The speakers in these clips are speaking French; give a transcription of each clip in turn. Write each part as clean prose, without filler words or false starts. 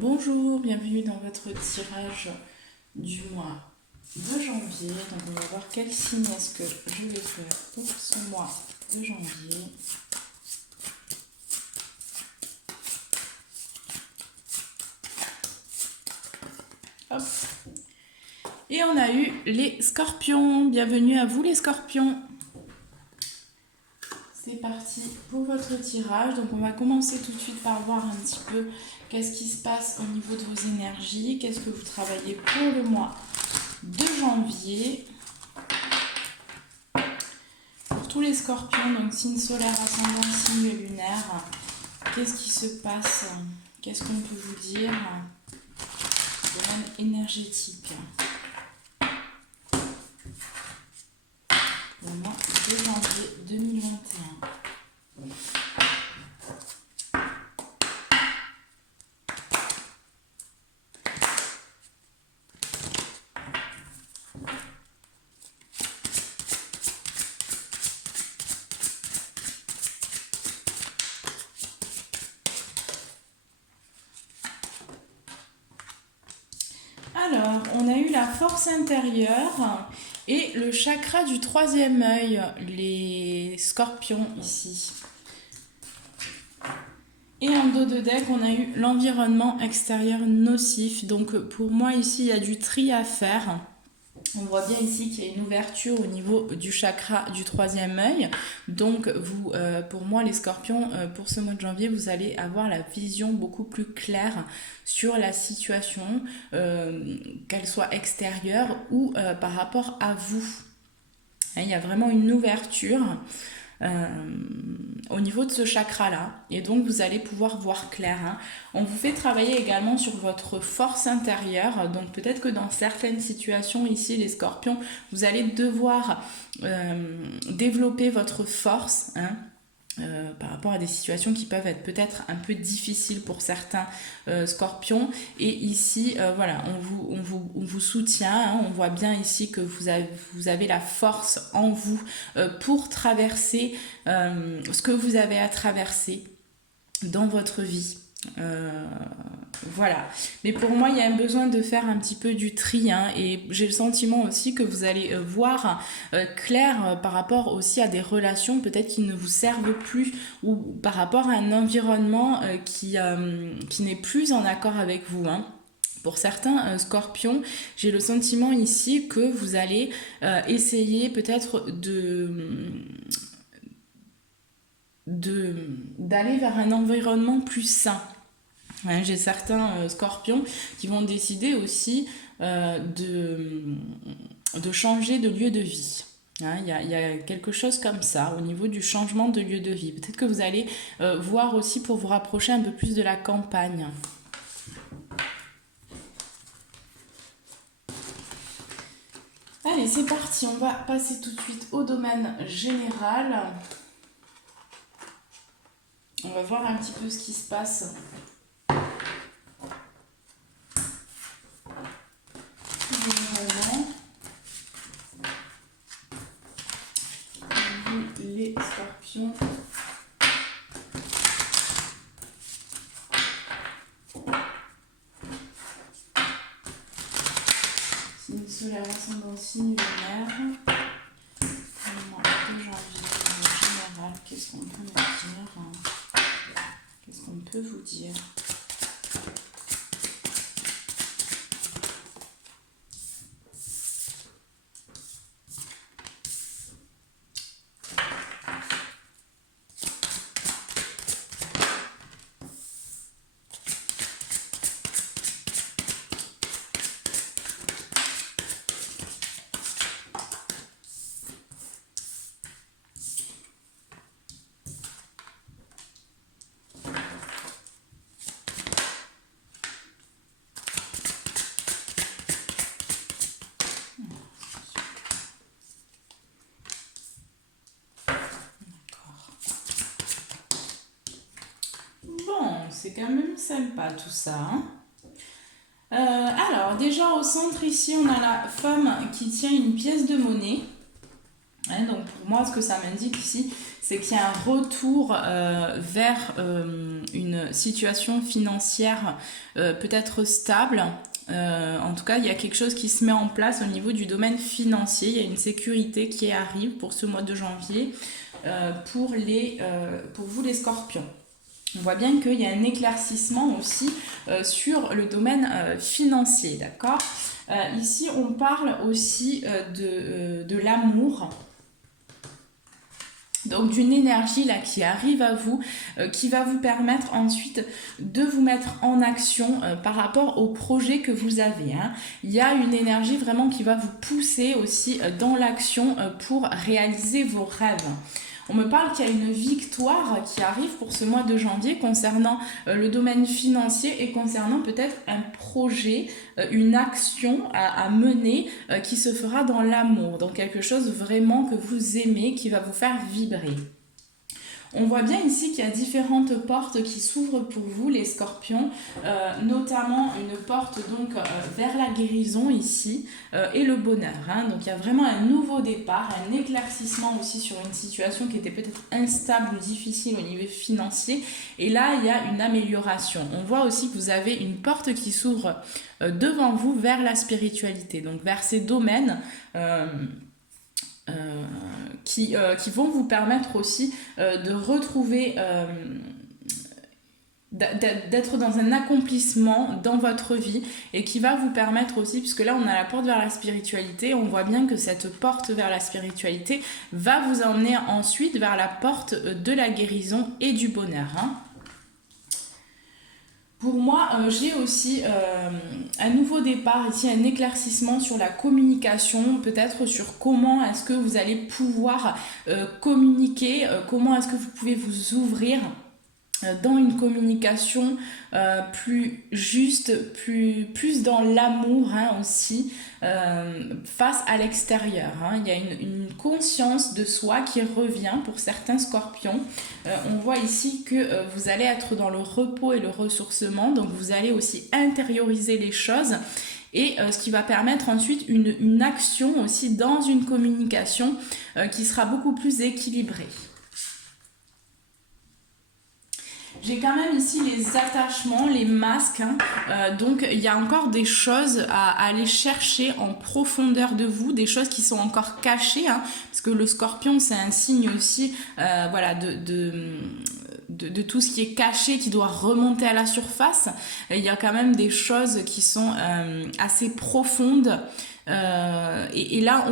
Bonjour, bienvenue dans votre tirage du mois de janvier. Donc on va voir quel signe est-ce que je vais faire pour ce mois de janvier. Hop. Et on a eu les scorpions. Bienvenue à vous les scorpions. C'est parti pour votre tirage. Donc on va commencer tout de suite par voir un petit peu qu'est-ce qui se passe au niveau de vos énergies. Qu'est-ce que vous travaillez pour le mois de janvier. Pour tous les scorpions, donc signe solaire, ascendant, signe lunaire, qu'est-ce qui se passe? Qu'est-ce qu'on peut vous dire? Domaine énergétique. Le mois de janvier 2021. Alors, on a eu la force intérieure et le chakra du troisième œil, les scorpions ici. Et en dos de deck, on a eu l'environnement extérieur nocif. Donc pour moi ici, il y a du tri à faire. On voit bien ici qu'il y a une ouverture au niveau du chakra du troisième œil. Donc vous, pour moi les scorpions, pour ce mois de janvier, vous allez avoir la vision beaucoup plus claire sur la situation, qu'elle soit extérieure ou par rapport à vous. Hein, il y a vraiment une ouverture au niveau de ce chakra-là. Et donc, vous allez pouvoir voir clair. Hein. On vous fait travailler également sur votre force intérieure. Donc, peut-être que dans certaines situations, ici, les scorpions, vous allez devoir développer votre force, hein, par rapport à des situations qui peuvent être peut-être un peu difficiles pour certains scorpions. Et ici, voilà, on vous soutient. Hein, on voit bien ici que vous avez la force en vous pour traverser ce que vous avez à traverser dans votre vie. Voilà, mais pour moi il y a un besoin de faire un petit peu du tri, hein, et j'ai le sentiment aussi que vous allez voir clair par rapport aussi à des relations peut-être qui ne vous servent plus, ou par rapport à un environnement qui n'est plus en accord avec vous, hein. Pour certains scorpions, j'ai le sentiment ici que vous allez essayer peut-être d'aller vers un environnement plus sain. Hein, j'ai certains scorpions qui vont décider aussi de changer de lieu de vie. Hein, y a quelque chose comme ça au niveau du changement de lieu de vie. Peut-être que vous allez voir aussi pour vous rapprocher un peu plus de la campagne. Allez, c'est parti, on va passer tout de suite au domaine général. On va voir un petit peu ce qui se passe. Généralement, les scorpions. Signe solaire, ascendant, signe lunaire. Le mois de janvier, en général, qu'est-ce qu'on peut nous dire? Qu'est-ce qu'on peut vous dire? C'est quand même sympa tout ça. Hein, alors, déjà au centre ici, on a la femme qui tient une pièce de monnaie. Hein, donc pour moi, ce que ça m'indique ici, c'est qu'il y a un retour vers une situation financière peut-être stable. En tout cas, il y a quelque chose qui se met en place au niveau du domaine financier. Il y a une sécurité qui arrive pour ce mois de janvier pour vous les scorpions. On voit bien qu'il y a un éclaircissement aussi sur le domaine financier, d'accord. Ici, on parle aussi de l'amour. Donc d'une énergie là qui arrive à vous, qui va vous permettre ensuite de vous mettre en action par rapport au projet que vous avez. Hein. Il y a une énergie vraiment qui va vous pousser aussi dans l'action pour réaliser vos rêves. On me parle qu'il y a une victoire qui arrive pour ce mois de janvier concernant le domaine financier et concernant peut-être un projet, une action à mener qui se fera dans l'amour, dans quelque chose vraiment que vous aimez, qui va vous faire vibrer. On voit bien ici qu'il y a différentes portes qui s'ouvrent pour vous les scorpions, notamment une porte donc vers la guérison ici et le bonheur. Hein. Donc il y a vraiment un nouveau départ, un éclaircissement aussi sur une situation qui était peut-être instable ou difficile au niveau financier. Et là, il y a une amélioration. On voit aussi que vous avez une porte qui s'ouvre devant vous vers la spiritualité, donc vers ces domaines qui vont vous permettre aussi de retrouver, d'être dans un accomplissement dans votre vie et qui va vous permettre aussi, puisque là on a la porte vers la spiritualité, on voit bien que cette porte vers la spiritualité va vous emmener ensuite vers la porte de la guérison et du bonheur. Hein. Pour moi, j'ai aussi un nouveau départ ici, un éclaircissement sur la communication, peut-être sur comment est-ce que vous allez pouvoir communiquer, comment est-ce que vous pouvez vous ouvrir dans une communication plus juste, plus dans l'amour hein, aussi, face à l'extérieur. Hein. Il y a une conscience de soi qui revient pour certains scorpions. On voit ici que vous allez être dans le repos et le ressourcement, donc vous allez aussi intérioriser les choses. Et ce qui va permettre ensuite une action aussi dans une communication qui sera beaucoup plus équilibrée. J'ai quand même ici les attachements, les masques, hein. Donc il y a encore des choses à aller chercher en profondeur de vous, des choses qui sont encore cachées, hein, parce que le scorpion c'est un signe aussi voilà, de tout ce qui est caché, qui doit remonter à la surface. Il y a quand même des choses qui sont assez profondes. Et là,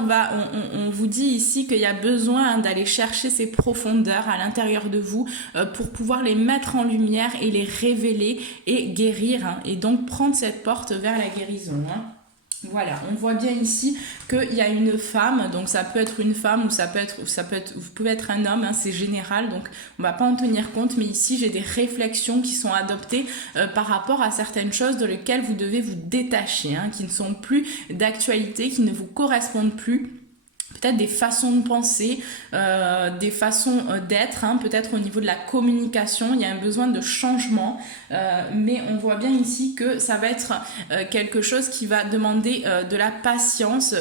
on vous dit ici qu'il y a besoin d'aller chercher ces profondeurs à l'intérieur de vous pour pouvoir les mettre en lumière et les révéler et guérir. Hein, et donc prendre cette porte vers la guérison. Hein. Voilà, on voit bien ici qu'il y a une femme, donc ça peut être une femme ou vous pouvez être un homme, hein, c'est général, donc on ne va pas en tenir compte, mais ici j'ai des réflexions qui sont adoptées par rapport à certaines choses de lesquelles vous devez vous détacher, hein, qui ne sont plus d'actualité, qui ne vous correspondent plus. Peut-être des façons de penser, des façons d'être, hein, peut-être au niveau de la communication, il y a un besoin de changement, mais on voit bien ici que ça va être quelque chose qui va demander de la patience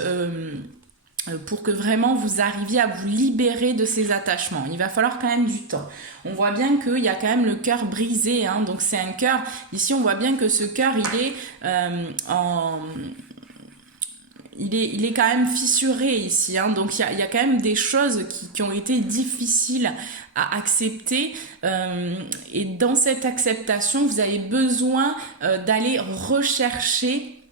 pour que vraiment vous arriviez à vous libérer de ces attachements. Il va falloir quand même du temps. On voit bien qu'il y a quand même le cœur brisé, hein, donc c'est un cœur, ici on voit bien que ce cœur il est il est quand même fissuré ici, hein. Donc il y a quand même des choses qui ont été difficiles à accepter et dans cette acceptation vous avez besoin d'aller rechercher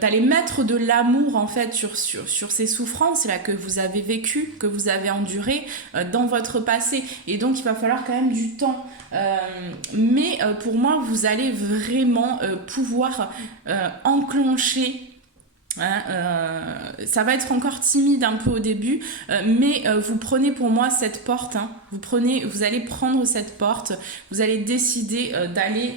d'aller mettre de l'amour en fait sur ces souffrances là que vous avez vécues, que vous avez endurées dans votre passé, et donc il va falloir quand même du temps, mais pour moi vous allez vraiment pouvoir enclencher. Hein, ça va être encore timide un peu au début, mais vous prenez pour moi cette porte, hein, vous allez prendre cette porte, vous allez décider d'aller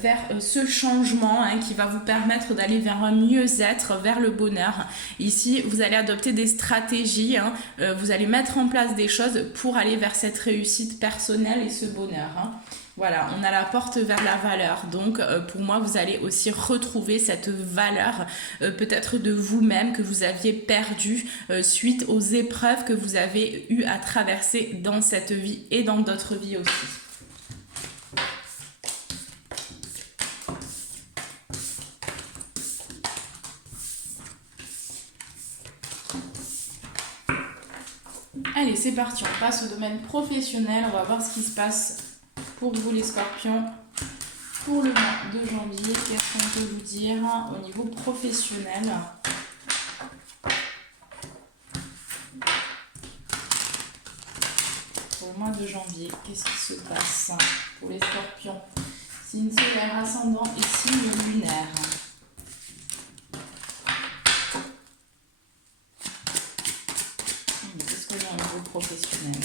vers ce changement hein, qui va vous permettre d'aller vers un mieux-être, vers le bonheur. Ici, vous allez adopter des stratégies, hein, vous allez mettre en place des choses pour aller vers cette réussite personnelle et ce bonheur. Hein. Voilà, on a la porte vers la valeur. Donc, pour moi, vous allez aussi retrouver cette valeur, peut-être de vous-même que vous aviez perdue suite aux épreuves que vous avez eu à traverser dans cette vie et dans d'autres vies aussi. Allez, c'est parti, on passe au domaine professionnel. On va voir ce qui se passe pour vous les scorpions pour le mois de janvier. Qu'est-ce qu'on peut vous dire au niveau professionnel? Pour le mois de janvier, qu'est-ce qui se passe pour les scorpions? Signe solaire, ascendant et signe lunaire. Qu'est-ce qu'on a au niveau professionnel?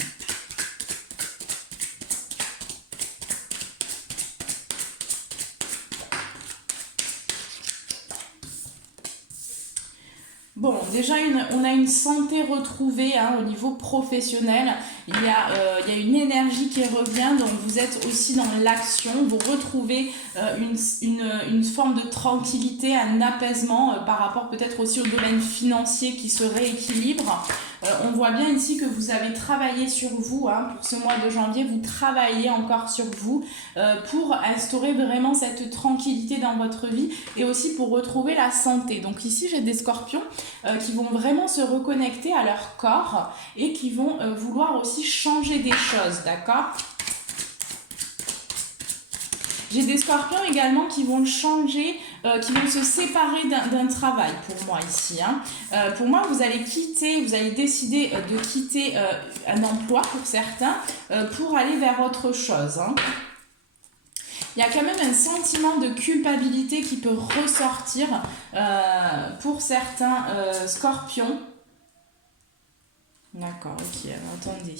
Bon, déjà, on a une santé retrouvée au niveau professionnel. Il y a une énergie qui revient, donc vous êtes aussi dans l'action. Vous retrouvez une forme de tranquillité, un apaisement par rapport peut-être aussi au domaine financier qui se rééquilibre. On voit bien ici que vous avez travaillé sur vous, pour ce mois de janvier, vous travaillez encore sur vous pour instaurer vraiment cette tranquillité dans votre vie et aussi pour retrouver la santé. Donc ici, j'ai des scorpions qui vont vraiment se reconnecter à leur corps et qui vont vouloir aussi changer des choses, d'accord ? J'ai des scorpions également qui vont changer, qui vont se séparer d'un travail pour moi ici. Pour moi, vous allez décider de quitter un emploi pour certains pour aller vers autre chose. Il y a quand même un sentiment de culpabilité qui peut ressortir pour certains scorpions. D'accord, ok, alors attendez.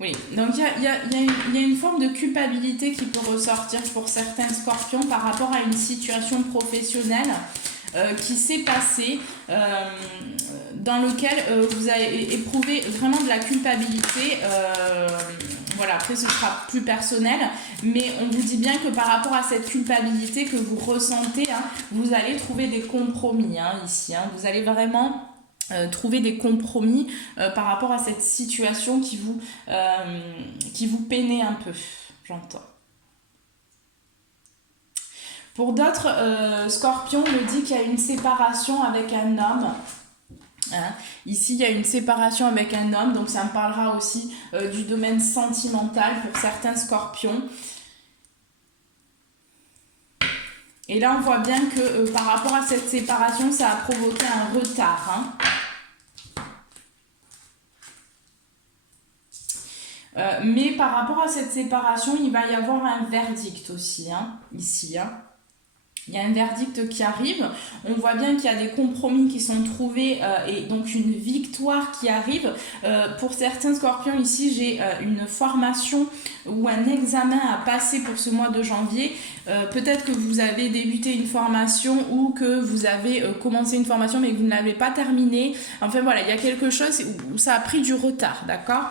Oui, donc il y a une forme de culpabilité qui peut ressortir pour certains scorpions par rapport à une situation professionnelle qui s'est passée, dans lequel vous avez éprouvé vraiment de la culpabilité. Voilà, après ce sera plus personnel, mais on vous dit bien que par rapport à cette culpabilité que vous ressentez, vous allez trouver des compromis ici. Vous allez vraiment trouver des compromis par rapport à cette situation qui vous peinait un peu, j'entends. Pour d'autres, Scorpion me dit qu'il y a une séparation avec un homme. Ici, il y a une séparation avec un homme, donc ça me parlera aussi du domaine sentimental pour certains Scorpions. Et là, on voit bien que par rapport à cette séparation, ça a provoqué un retard. Mais par rapport à cette séparation, il va y avoir un verdict aussi, ici. Il y a un verdict qui arrive. On voit bien qu'il y a des compromis qui sont trouvés et donc une victoire qui arrive. Pour certains scorpions, ici, j'ai une formation ou un examen à passer pour ce mois de janvier. Peut-être que vous avez débuté une formation ou que vous avez commencé une formation mais que vous ne l'avez pas terminée. Enfin voilà, il y a quelque chose où ça a pris du retard, d'accord ?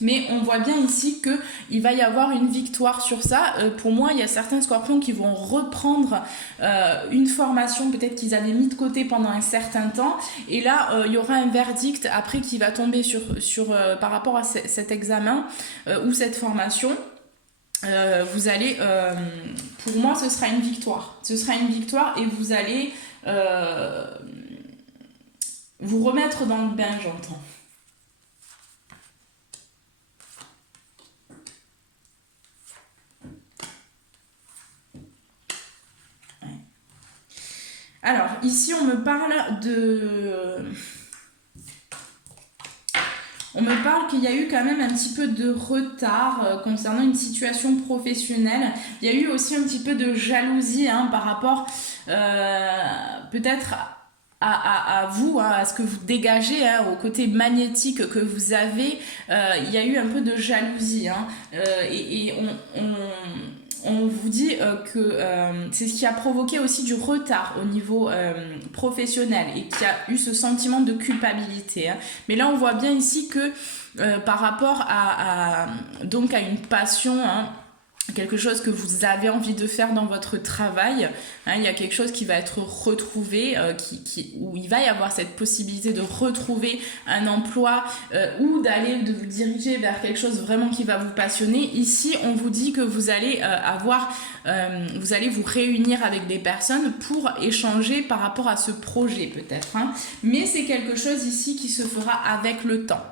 Mais on voit bien ici qu'il va y avoir une victoire sur ça. Pour moi, il y a certains scorpions qui vont reprendre une formation peut-être qu'ils avaient mis de côté pendant un certain temps. Et là, il y aura un verdict après qui va tomber par rapport à cet examen ou cette formation. Vous allez, pour moi, ce sera une victoire. Ce sera une victoire et vous allez vous remettre dans le bain, j'entends. Alors, ici, on me parle qu'il y a eu quand même un petit peu de retard concernant une situation professionnelle. Il y a eu aussi un petit peu de jalousie par rapport peut-être à vous, à ce que vous dégagez, au côté magnétique que vous avez. Il y a eu un peu de jalousie. Et on vous dit que c'est ce qui a provoqué aussi du retard au niveau professionnel et qui a eu ce sentiment de culpabilité. Hein. Mais là, on voit bien ici que par rapport donc à une passion, hein, quelque chose que vous avez envie de faire dans votre travail, hein, il y a quelque chose qui va être retrouvé, où il va y avoir cette possibilité de retrouver un emploi ou de vous diriger vers quelque chose vraiment qui va vous passionner. Ici, on vous dit que vous allez vous allez vous réunir avec des personnes pour échanger par rapport à ce projet peut-être. Hein. Mais c'est quelque chose ici qui se fera avec le temps.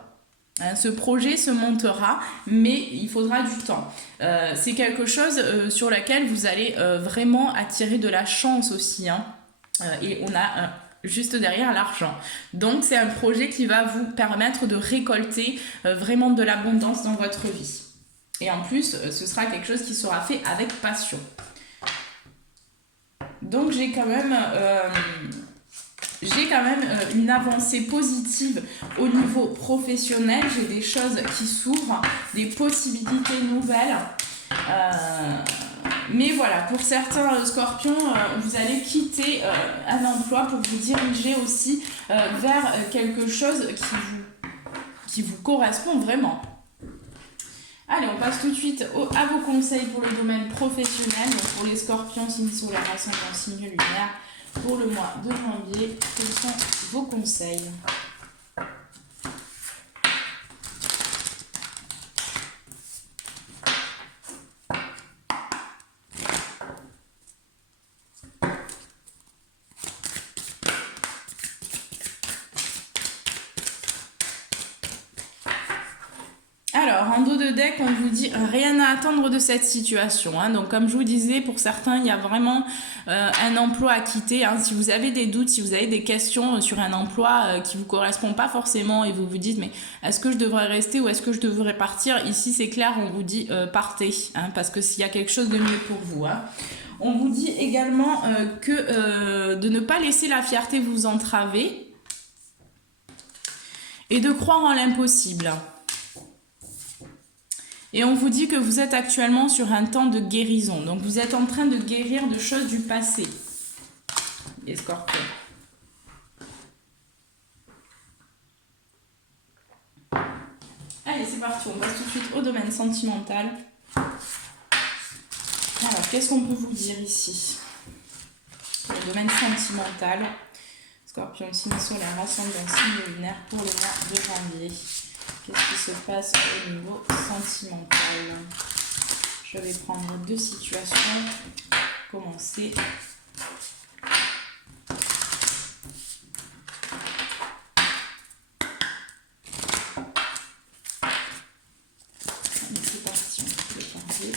Ce projet se montera, mais il faudra du temps. C'est quelque chose sur lequel vous allez vraiment attirer de la chance aussi. Hein. Et on a juste derrière l'argent. Donc c'est un projet qui va vous permettre de récolter vraiment de l'abondance dans votre vie. Et en plus, ce sera quelque chose qui sera fait avec passion. Donc j'ai quand même une avancée positive au niveau professionnel. J'ai des choses qui s'ouvrent, des possibilités nouvelles. Mais voilà, pour certains scorpions, vous allez quitter un emploi pour vous diriger aussi vers quelque chose qui vous correspond vraiment. Allez, on passe tout de suite à vos conseils pour le domaine professionnel. Donc pour les scorpions, signe solaire, ascendant, signe lunaire. Pour le mois de janvier, quels sont vos conseils ? Alors, en dos de deck, on vous dit rien à attendre de cette situation. Hein. Donc, comme je vous disais, pour certains, il y a vraiment un emploi à quitter. Hein. Si vous avez des doutes, si vous avez des questions sur un emploi qui ne vous correspond pas forcément et vous vous dites, mais est-ce que je devrais rester ou est-ce que je devrais partir ? Ici, c'est clair, on vous dit partez, hein, parce que s'il y a quelque chose de mieux pour vous. Hein. On vous dit également de ne pas laisser la fierté vous entraver et de croire en l'impossible. Et on vous dit que vous êtes actuellement sur un temps de guérison. Donc vous êtes en train de guérir de choses du passé, les scorpions. Allez, c'est parti, on passe tout de suite au domaine sentimental. Alors, qu'est-ce qu'on peut vous dire ici ? Le domaine sentimental, scorpion, signe solaire, ascendant, signe lunaire pour le mois de janvier. Qu'est-ce qui se passe au niveau sentimental ? Je vais prendre deux situations. Commencer. Allez, c'est parti, on peut parler.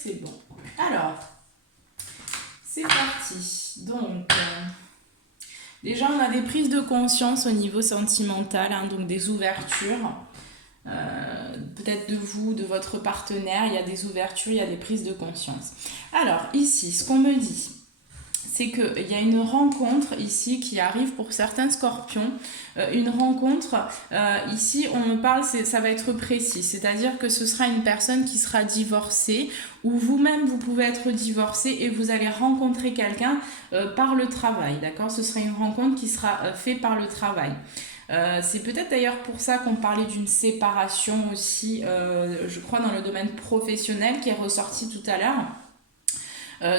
C'est bon. Alors, c'est parti. Donc, déjà, on a des prises de conscience au niveau sentimental, hein, donc des ouvertures. Peut-être de vous, de votre partenaire, il y a des ouvertures, il y a des prises de conscience. Alors, ici, ce qu'on me dit, c'est qu'il y a une rencontre ici qui arrive pour certains scorpions. Une rencontre, ici on me parle, ça va être précis, c'est-à-dire que ce sera une personne qui sera divorcée ou vous-même vous pouvez être divorcé et vous allez rencontrer quelqu'un par le travail, d'accord? Ce sera une rencontre qui sera faite par le travail. C'est peut-être d'ailleurs pour ça qu'on parlait d'une séparation aussi, je crois dans le domaine professionnel qui est ressorti tout à l'heure.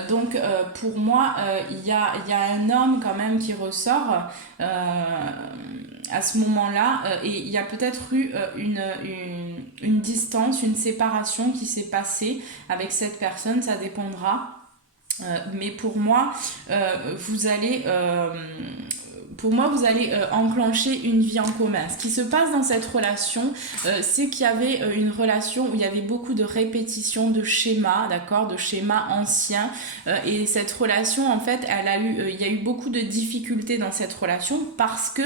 Donc pour moi, il y a un homme quand même qui ressort à ce moment-là et il y a peut-être eu une distance, une séparation qui s'est passée avec cette personne, ça dépendra. Mais pour moi, vous allez enclencher une vie en commun. Ce qui se passe dans cette relation, c'est qu'il y avait une relation où il y avait beaucoup de répétitions de schémas, d'accord, de schémas anciens. Et cette relation, en fait, il y a eu beaucoup de difficultés dans cette relation parce que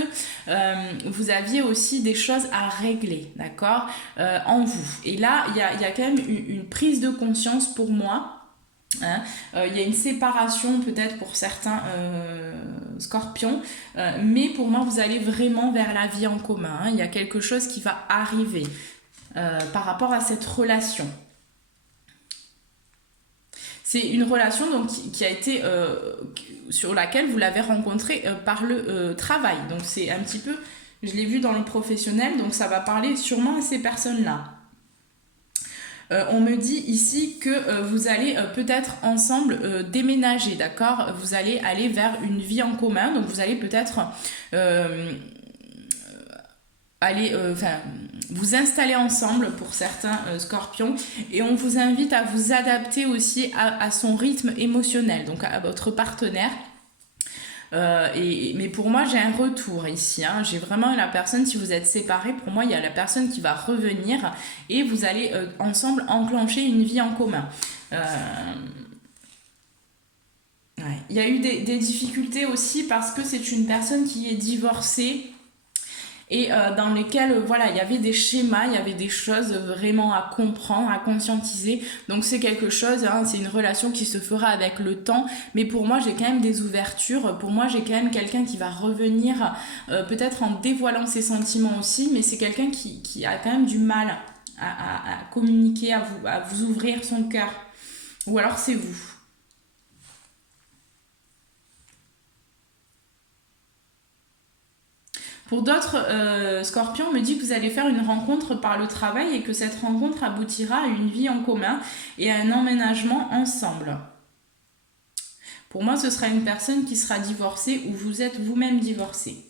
vous aviez aussi des choses à régler, d'accord, en vous. Et là, il y a quand même une prise de conscience pour moi. Il y a une séparation peut-être pour certains scorpions, mais pour moi vous allez vraiment vers la vie en commun. Il y a quelque chose qui va arriver par rapport à cette relation. C'est une relation donc, qui a été sur laquelle vous l'avez rencontré par le travail. Donc c'est un petit peu, je l'ai vu dans le professionnel, donc ça va parler sûrement à ces personnes-là. On me dit ici que vous allez peut-être ensemble déménager, d'accord? Vous allez aller vers une vie en commun, donc vous allez peut-être vous installer ensemble pour certains scorpions et on vous invite à vous adapter aussi à son rythme émotionnel, donc à votre partenaire. Mais pour moi j'ai un retour ici, hein. J'ai vraiment la personne, si vous êtes séparés, pour moi il y a la personne qui va revenir et vous allez ensemble enclencher une vie en commun. Il y a eu des difficultés aussi parce que c'est une personne qui est divorcée et dans lesquels voilà, il y avait des schémas, il y avait des choses vraiment à comprendre, à conscientiser. Donc c'est quelque chose, hein, c'est une relation qui se fera avec le temps, mais pour moi j'ai quand même des ouvertures, pour moi j'ai quand même quelqu'un qui va revenir peut-être en dévoilant ses sentiments aussi, mais c'est quelqu'un qui a quand même du mal à communiquer, à vous ouvrir son cœur, ou alors c'est vous. Pour d'autres, Scorpion me dit que vous allez faire une rencontre par le travail et que cette rencontre aboutira à une vie en commun et à un emménagement ensemble. Pour moi, ce sera une personne qui sera divorcée ou vous êtes vous-même divorcé.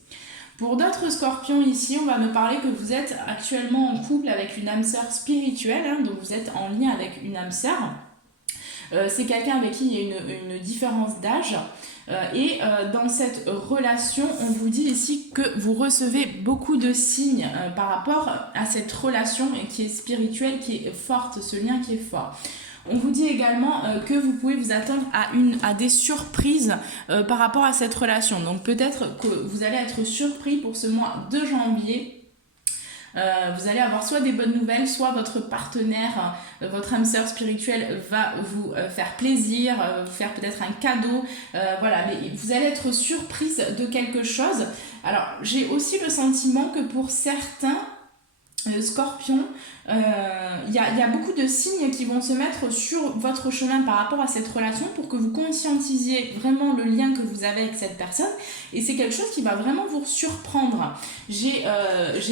Pour d'autres scorpions ici, on va me parler que vous êtes actuellement en couple avec une âme sœur spirituelle, hein, donc vous êtes en lien avec une âme sœur. C'est quelqu'un avec qui il y a une différence d'âge. Et dans cette relation, on vous dit ici que vous recevez beaucoup de signes par rapport à cette relation qui est spirituelle, qui est forte, ce lien qui est fort. On vous dit également que vous pouvez vous attendre à des surprises par rapport à cette relation. Donc peut-être que vous allez être surpris pour ce mois de janvier. Vous allez avoir soit des bonnes nouvelles, soit votre partenaire, votre âme sœur spirituelle va vous faire plaisir, vous faire peut-être un cadeau, voilà, mais vous allez être surprise de quelque chose. Alors j'ai aussi le sentiment que pour certains Scorpion, il y a beaucoup de signes qui vont se mettre sur votre chemin par rapport à cette relation pour que vous conscientisiez vraiment le lien que vous avez avec cette personne, et c'est quelque chose qui va vraiment vous surprendre. J'ai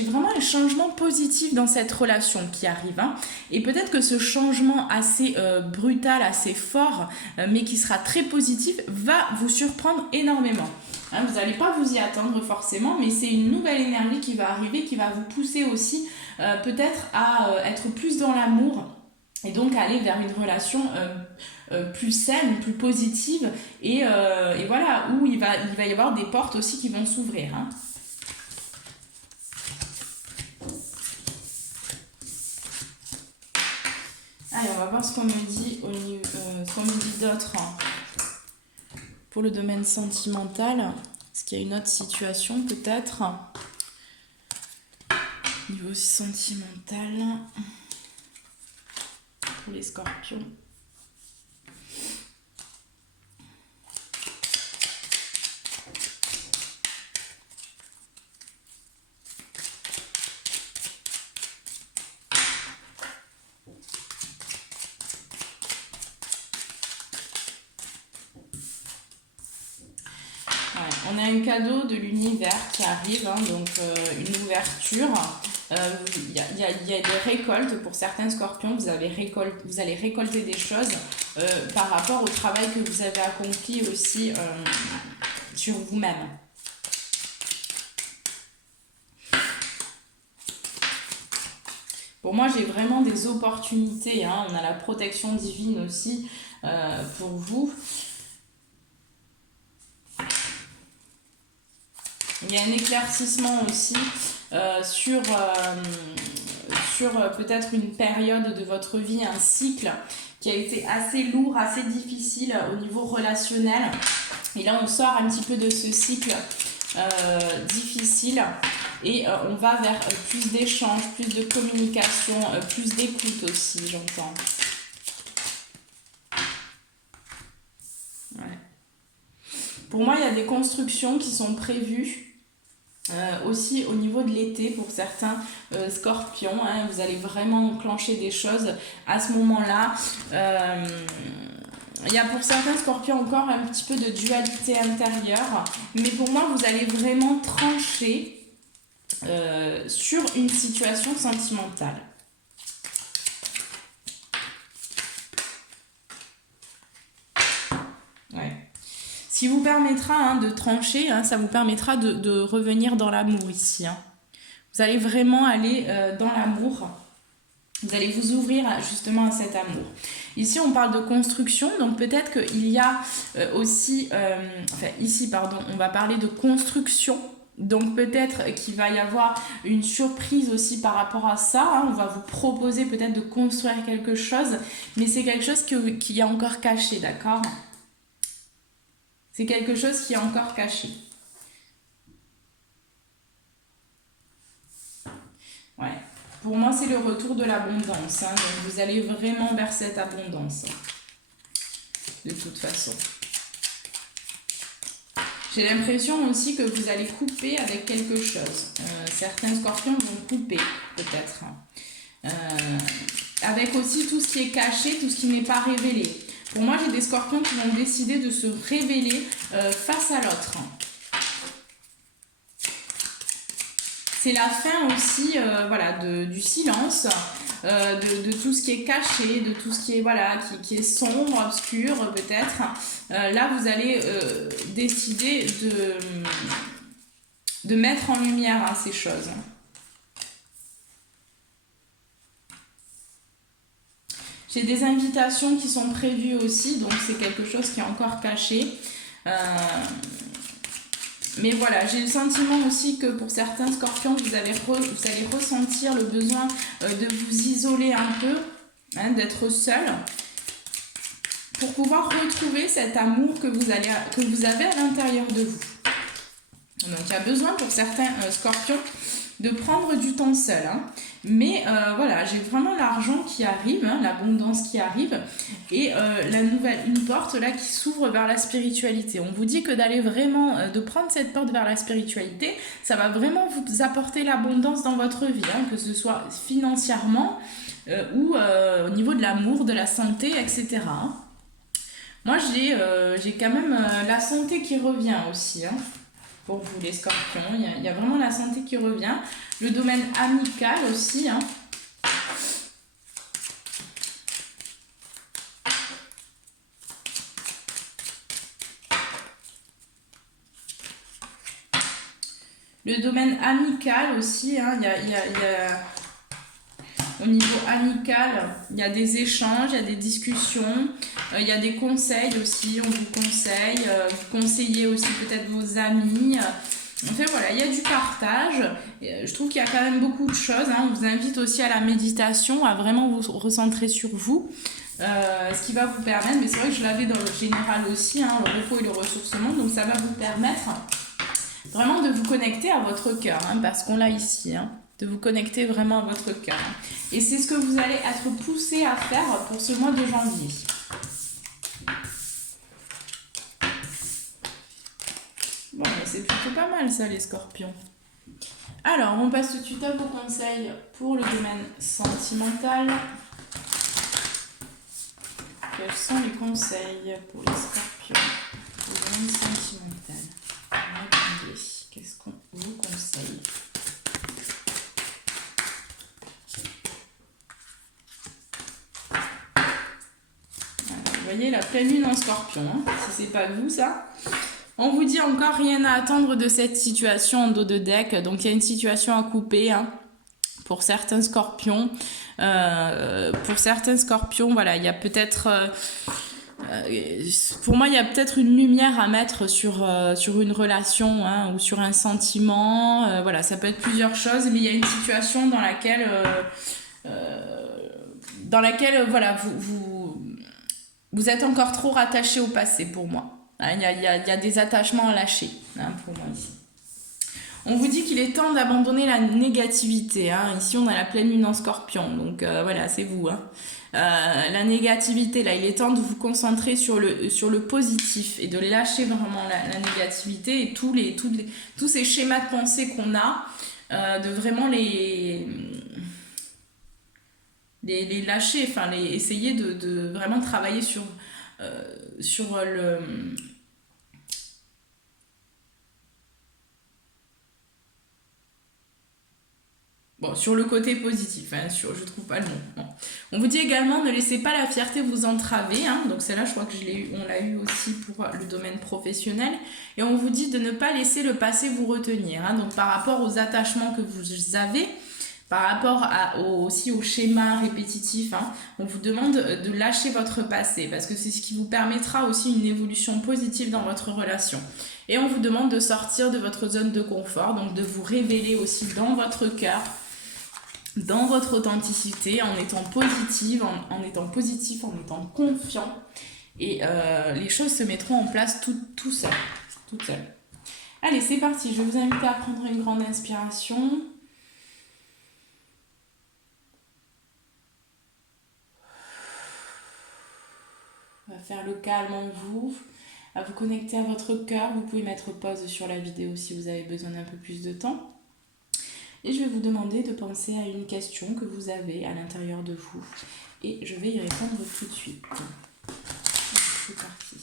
vraiment un changement positif dans cette relation qui arrive, hein, et peut-être que ce changement assez brutal, assez fort, mais qui sera très positif, va vous surprendre énormément. Hein, vous n'allez pas vous y attendre forcément, mais c'est une nouvelle énergie qui va arriver, qui va vous pousser aussi peut-être à être plus dans l'amour et donc aller vers une relation plus saine, plus positive et voilà, où il va y avoir des portes aussi qui vont s'ouvrir, hein. Allez, on va voir ce qu'on me dit d'autre, hein. Pour le domaine sentimental, est-ce qu'il y a une autre situation peut-être? Niveau sentimental, pour les scorpions. On a un cadeau de l'univers qui arrive, hein, donc une ouverture. Il y a des récoltes pour certains scorpions. Vous allez récolter des choses par rapport au travail que vous avez accompli aussi sur vous-même. Pour moi, j'ai vraiment des opportunités. Hein. On a la protection divine aussi pour vous. Il y a un éclaircissement aussi sur peut-être une période de votre vie, un cycle qui a été assez lourd, assez difficile au niveau relationnel. Et là, on sort un petit peu de ce cycle difficile et on va vers plus d'échanges, plus de communication, plus d'écoute aussi, j'entends. Ouais. Pour moi, il y a des constructions qui sont prévues. Aussi au niveau de l'été pour certains scorpions, hein, vous allez vraiment enclencher des choses à ce moment-là. Il y a pour certains scorpions encore un petit peu de dualité intérieure, mais pour moi vous allez vraiment trancher sur une situation sentimentale. Qui vous permettra de trancher, ça vous permettra de revenir dans l'amour ici. Hein. Vous allez vraiment aller dans l'amour. Vous allez vous ouvrir justement à cet amour. Ici, on parle de construction, donc peut-être qu'il y a aussi... on va parler de construction. Donc peut-être qu'il va y avoir une surprise aussi par rapport à ça. Hein. On va vous proposer peut-être de construire quelque chose, mais c'est quelque chose qui est encore caché, d'accord ? C'est quelque chose qui est encore caché. Ouais. Pour moi, c'est le retour de l'abondance. Hein. Donc, vous allez vraiment vers cette abondance. De toute façon. J'ai l'impression aussi que vous allez couper avec quelque chose. Certains scorpions vont couper, peut-être. Avec aussi tout ce qui est caché, tout ce qui n'est pas révélé. Pour moi, j'ai des scorpions qui vont décider de se révéler face à l'autre. C'est la fin aussi du silence, de tout ce qui est caché, de tout ce qui est, qui est sombre, obscur peut-être. Là, vous allez décider de mettre en lumière ces choses. J'ai des invitations qui sont prévues aussi, donc c'est quelque chose qui est encore caché. Mais voilà, j'ai le sentiment aussi que pour certains scorpions, vous allez ressentir le besoin de vous isoler un peu, hein, d'être seul, pour pouvoir retrouver cet amour que vous avez à l'intérieur de vous. Donc il y a besoin pour certains scorpions de prendre du temps seul. Hein. Mais j'ai vraiment l'argent qui arrive, hein, l'abondance qui arrive et une porte là qui s'ouvre vers la spiritualité. On vous dit que d'aller vraiment, de prendre cette porte vers la spiritualité, ça va vraiment vous apporter l'abondance dans votre vie, hein, que ce soit financièrement ou au niveau de l'amour, de la santé, etc. Hein. Moi, j'ai quand même la santé qui revient aussi, hein. Pour vous les scorpions, il y a vraiment la santé qui revient. Le domaine amical aussi. Hein. Le domaine amical aussi. Hein. Au niveau amical, il y a des échanges, il y a des discussions, il y a des conseils aussi, on vous conseille, vous conseillez aussi peut-être vos amis. En fait, voilà, il y a du partage. Je trouve qu'il y a quand même beaucoup de choses. Hein. On vous invite aussi à la méditation, à vraiment vous recentrer sur vous, ce qui va vous permettre, mais c'est vrai que je l'avais dans le général aussi, hein, le repos et le ressourcement, donc ça va vous permettre vraiment de vous connecter à votre cœur, hein, parce qu'on l'a ici, hein. De vous connecter vraiment à votre cœur. Et c'est ce que vous allez être poussé à faire pour ce mois de janvier. Bon, mais c'est plutôt pas mal ça, les scorpions. Alors, on passe tout de suite à vos conseils pour le domaine sentimental. Quels sont les conseils pour les scorpions pour le domaine sentimental ? Vous voyez, la pleine lune en scorpion, hein, si c'est pas vous ça. On vous dit encore rien à attendre de cette situation en dos de deck. Donc il y a une situation à couper hein, pour certains scorpions. Voilà, il y a peut-être... pour moi, il y a peut-être une lumière à mettre sur une relation hein, ou sur un sentiment. Voilà, ça peut être plusieurs choses, mais il y a une situation dans laquelle voilà, vous êtes encore trop rattaché au passé pour moi. Hein, il y a des attachements à lâcher hein, pour moi ici. On vous dit qu'il est temps d'abandonner la négativité. Hein. Ici, on a la pleine lune en scorpion. Donc, voilà, c'est vous. Hein. La négativité, là, il est temps de vous concentrer sur le positif et de lâcher vraiment la négativité et tous ces schémas de pensée qu'on a, de vraiment les lâcher, enfin, essayer de vraiment travailler sur le... Bon, sur le côté positif, hein, je trouve pas le mot. Bon. On vous dit également, ne laissez pas la fierté vous entraver. Hein, donc celle-là, je crois que on l'a eu aussi pour le domaine professionnel. Et on vous dit de ne pas laisser le passé vous retenir. Hein, donc par rapport aux attachements que vous avez, par rapport aussi au schéma répétitif, hein, on vous demande de lâcher votre passé parce que c'est ce qui vous permettra aussi une évolution positive dans votre relation. Et on vous demande de sortir de votre zone de confort, donc de vous révéler aussi dans votre cœur, dans votre authenticité, en étant positive, en étant confiant. Et les choses se mettront en place toutes seules. Allez, c'est parti. Je vais vous inviter à prendre une grande inspiration. On va faire le calme en vous, à vous connecter à votre cœur. Vous pouvez mettre pause sur la vidéo si vous avez besoin d'un peu plus de temps. Et je vais vous demander de penser à une question que vous avez à l'intérieur de vous. Et je vais y répondre tout de suite. C'est parti.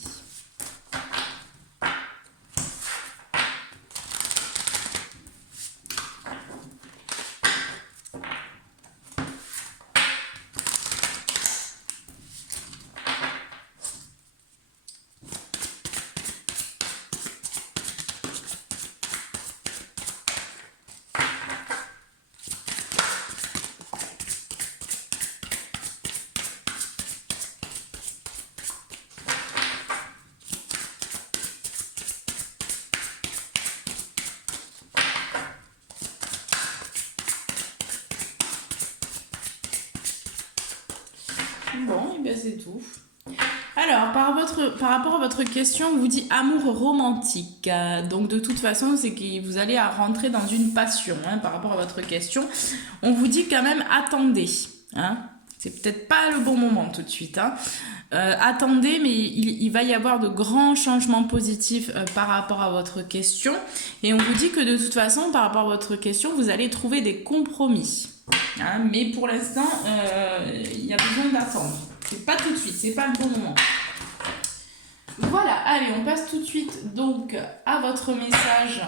Bon, et bien c'est tout. Alors, par rapport à votre question, on vous dit amour romantique. Donc, de toute façon, c'est que vous allez rentrer dans une passion hein, par rapport à votre question. On vous dit quand même attendez. Hein. C'est peut-être pas le bon moment tout de suite. Hein. Attendez, mais il va y avoir de grands changements positifs par rapport à votre question. Et on vous dit que de toute façon, par rapport à votre question, vous allez trouver des compromis. Hein, mais pour l'instant, il y a besoin d'attendre. C'est pas tout de suite, c'est pas le bon moment. Voilà, allez, on passe tout de suite donc à votre message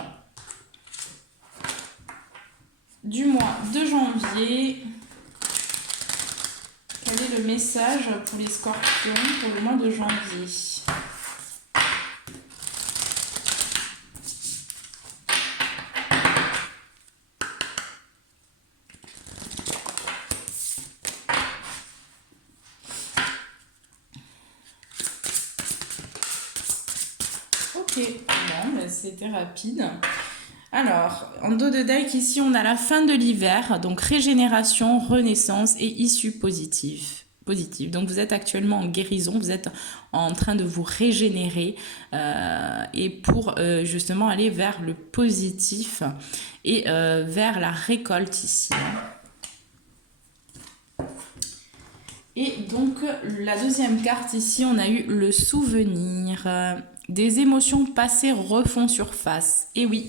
du mois de janvier. Quel est le message pour les scorpions pour le mois de janvier ? Ok, bon, ben c'était rapide. Alors, en dos de deck, ici, on a la fin de l'hiver, donc régénération, renaissance et issue positive. Donc, vous êtes actuellement en guérison, vous êtes en train de vous régénérer et pour justement aller vers le positif et vers la récolte ici. Et donc, la deuxième carte ici, on a eu le souvenir. Des émotions passées refont surface. Et oui.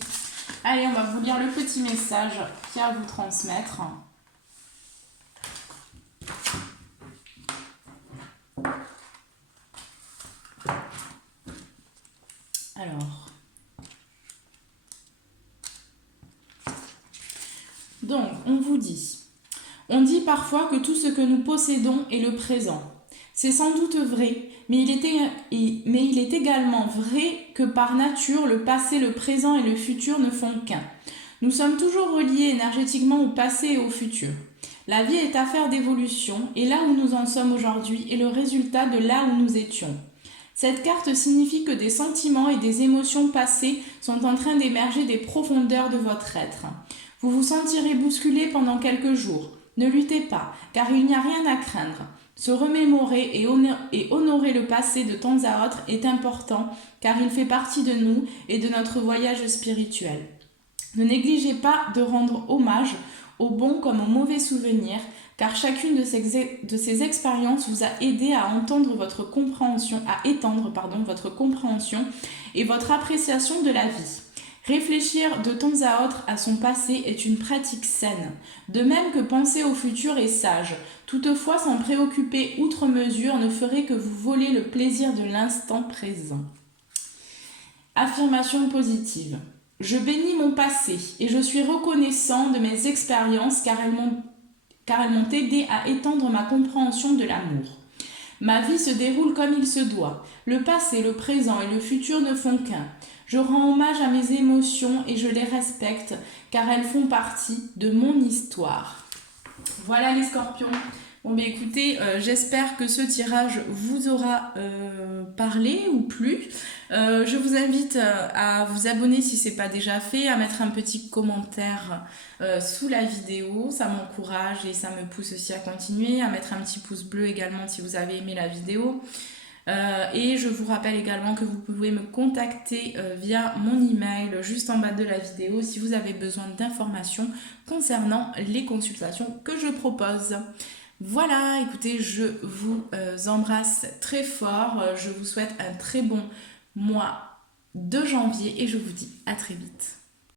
Allez, on va vous lire le petit message qu'il y a à vous transmettre. Alors. Donc, on vous dit. On dit parfois que tout ce que nous possédons est le présent. C'est sans doute vrai, mais il est également vrai que par nature, le passé, le présent et le futur ne font qu'un. Nous sommes toujours reliés énergétiquement au passé et au futur. La vie est affaire d'évolution, et là où nous en sommes aujourd'hui est le résultat de là où nous étions. Cette carte signifie que des sentiments et des émotions passées sont en train d'émerger des profondeurs de votre être. Vous vous sentirez bousculé pendant quelques jours. Ne luttez pas, car il n'y a rien à craindre. Se remémorer et honorer le passé de temps à autre est important, car il fait partie de nous et de notre voyage spirituel. Ne négligez pas de rendre hommage aux bons comme aux mauvais souvenirs, car chacune de ces expériences vous a aidé à entendre votre compréhension, à étendre votre compréhension et votre appréciation de la vie. Réfléchir de temps à autre à son passé est une pratique saine, de même que penser au futur est sage. Toutefois, s'en préoccuper outre mesure ne ferait que vous voler le plaisir de l'instant présent. Affirmation positive. Je bénis mon passé et je suis reconnaissant de mes expériences car elles m'ont aidé à étendre ma compréhension de l'amour. Ma vie se déroule comme il se doit. Le passé, le présent et le futur ne font qu'un. Je rends hommage à mes émotions et je les respecte car elles font partie de mon histoire. Voilà les scorpions. Bon ben écoutez, j'espère que ce tirage vous aura parlé ou plu. Je vous invite à vous abonner si ce n'est pas déjà fait, à mettre un petit commentaire sous la vidéo, ça m'encourage et ça me pousse aussi à continuer, à mettre un petit pouce bleu également si vous avez aimé la vidéo. Et je vous rappelle également que vous pouvez me contacter via mon email juste en bas de la vidéo si vous avez besoin d'informations concernant les consultations que je propose. Voilà, écoutez, je vous embrasse très fort, je vous souhaite un très bon mois de janvier et je vous dis à très vite.